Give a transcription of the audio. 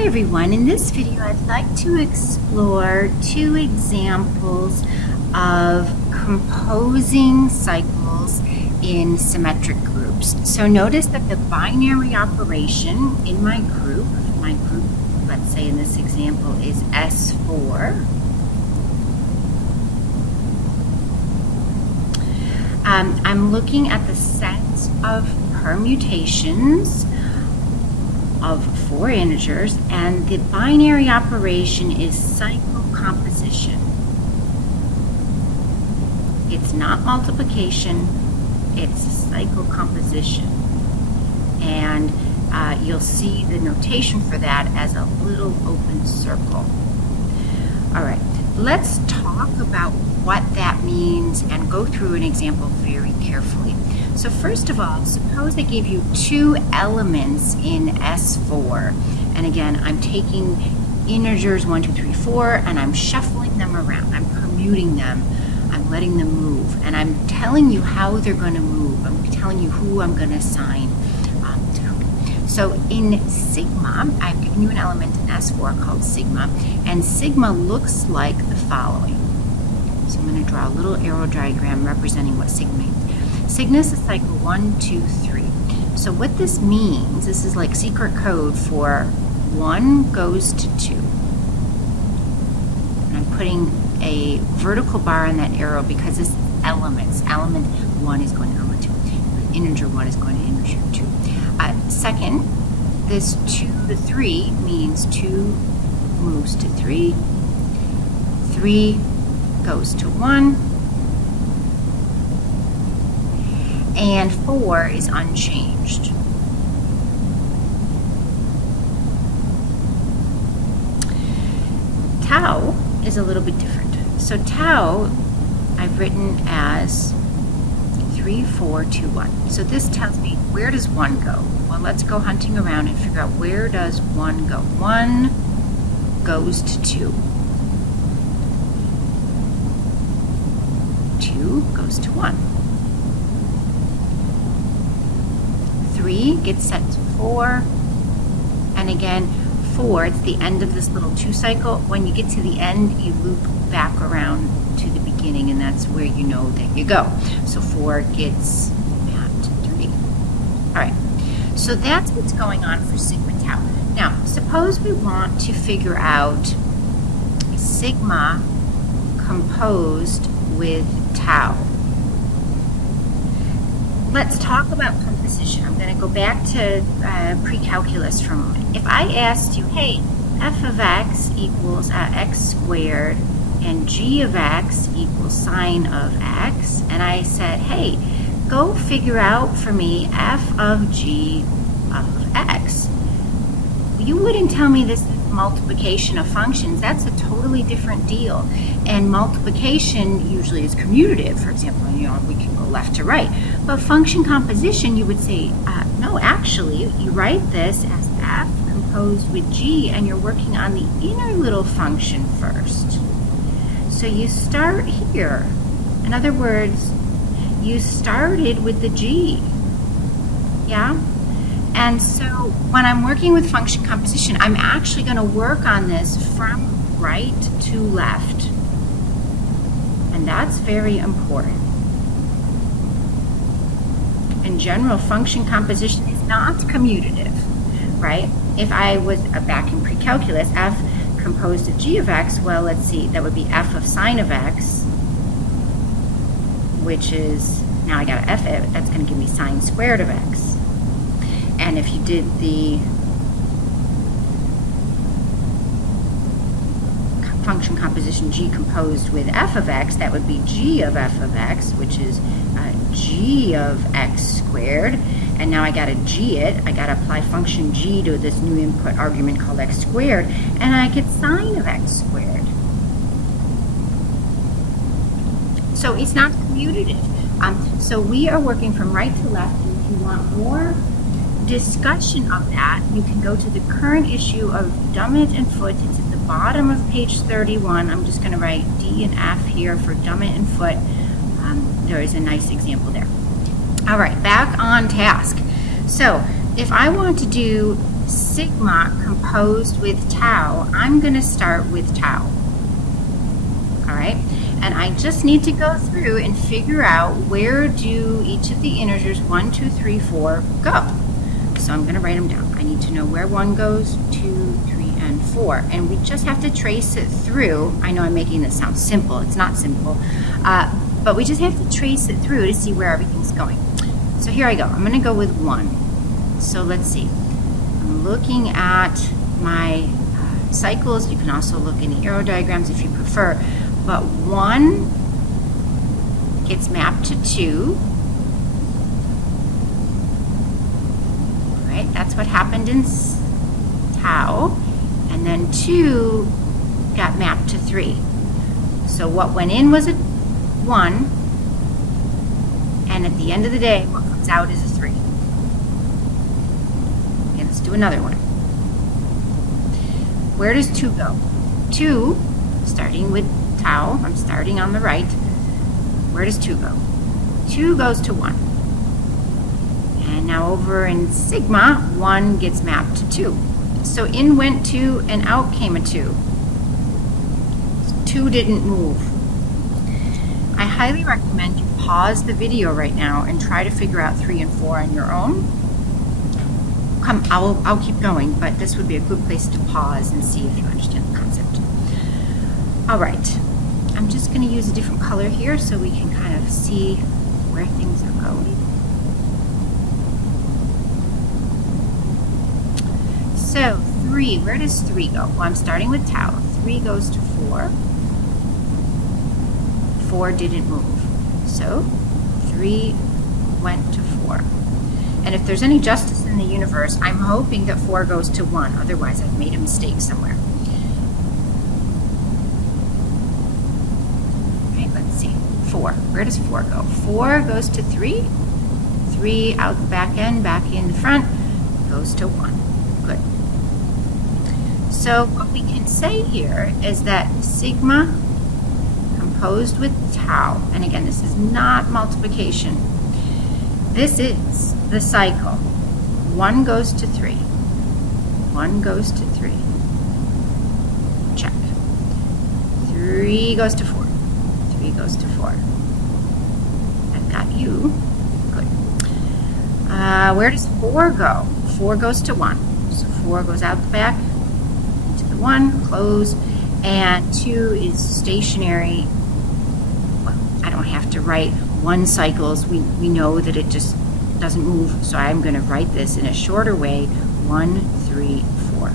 Hi everyone, in this video I'd like to explore two examples of composing cycles in symmetric groups. So notice that the binary operation in my group, let's say in this example, is S4. I'm looking at the set of permutations of 4 integers, and the binary operation is cycle composition. It's not multiplication, it's cycle composition. And you'll see the notation for that as a little open circle. All right, let's talk about what that means and go through an example very carefully. So first of all, suppose I gave you 2 elements in S4. And again, I'm taking integers 1, 2, 3, 4, and I'm shuffling them around. I'm permuting them. I'm letting them move. And I'm telling you how they're going to move. I'm telling you who I'm going to assign to who. So in sigma, I've given you an element in S4 called sigma. And sigma looks like the following. So I'm going to draw a little arrow diagram representing what sigma means. Sigma is a cycle 1, 2, 3. So what this means, this is like secret code for 1 goes to 2. And I'm putting a vertical bar on that arrow because this is elements. Element 1 is going to element 2. Integer 1 is going to integer 2. Second, this 2 to 3 means 2 moves to 3. 3 goes to 1. And 4 is unchanged. Tau is a little bit different. So tau I've written as 3, 4, 2, 1. So this tells me, where does 1 go? Well, let's go hunting around and figure out, where does 1 go? 1 goes to 2. 2 goes to 1. 3 gets set to 4, and again 4, it's the end of this little 2 cycle. When you get to the end, you loop back around to the beginning, and that's where you know that you go. So 4 gets mapped to 3. Alright, so that's what's going on for sigma tau. Now, suppose we want to figure out sigma composed with tau. Let's talk about composition. I'm going to go back to precalculus for a moment. If I asked you, hey, f of x equals x squared and g of x equals sine of x, and I said, hey, go figure out for me f of g of x. You wouldn't tell me this is multiplication of functions. That's a totally different deal. And multiplication usually is commutative. For example, we can go left to right. But function composition, you would say, no, actually, you write this as f composed with g, and you're working on the inner little function first. So you start here. In other words, you started with the g. Yeah? And so when I'm working with function composition, I'm actually going to work on this from right to left. And that's very important. In general, function composition is not commutative, right? If I was back in precalculus, f composed of g of x, well, let's see, that would be f of sine of x, which is, now I got to f it, that's going to give me sine squared of x. And if you did the function composition g composed with f of x, that would be g of f of x, which is g of x squared. And now I got to g it. I got to apply function g to this new input argument called x squared, and I get sine of x squared. So it's not commutative. So we are working from right to left, and if you want more discussion of that, you can go to the current issue of Dummit and Foote. It's at the bottom of page 31. I'm just going to write D and F here for Dummit and Foote. There is a nice example there. All right, back on task. So if I want to do 6 sigma composed with tau, I'm going to start with tau. All right, and I just need to go through and figure out where do each of the integers 1, 2, 3, 4 go. So I'm going to write them down. I need to know where 1 goes, 2, 3, and 4. And we just have to trace it through. I know I'm making this sound simple. It's not simple. But we just have to trace it through to see where everything's going. So here I go. I'm going to go with 1. So let's see. I'm looking at my cycles. You can also look in the arrow diagrams if you prefer. But 1 gets mapped to 2. Right? That's what happened in tau. And then 2 got mapped to 3. So what went in was a 1, and at the end of the day, what comes out is a 3. Okay, let's do another one. Where does 2 go? 2, starting with tau, I'm starting on the right. Where does 2 go? 2 goes to 1. And now over in sigma, 1 gets mapped to 2. So in went 2 and out came a 2. 2 didn't move. I highly recommend you pause the video right now and try to figure out 3 and 4 on your own. I'll keep going, but this would be a good place to pause and see if you understand the concept. All right, I'm just going to use a different color here so we can kind of see where things are going. So 3, where does 3 go? Well, I'm starting with tau. 3 goes to 4. 4 didn't move. So 3 went to 4. And if there's any justice in the universe, I'm hoping that 4 goes to 1. Otherwise, I've made a mistake somewhere. Okay, let's see. 4. Where does 4 go? 4 goes to 3. 3 out the back end, back in the front, goes to 1. Good. So what we can say here is that sigma composed with tau, and again, this is not multiplication. This is the cycle. 1 goes to 3. 1 goes to 3. Check. 3 goes to 4. 3 goes to 4. I've got you. Good. Where does 4 go? 4 goes to 1. So 4 goes out the back, into the 1, close, and 2 is stationary. I don't have to write 1 cycles. We know that it just doesn't move, so I'm going to write this in a shorter way. 1, 3, 4.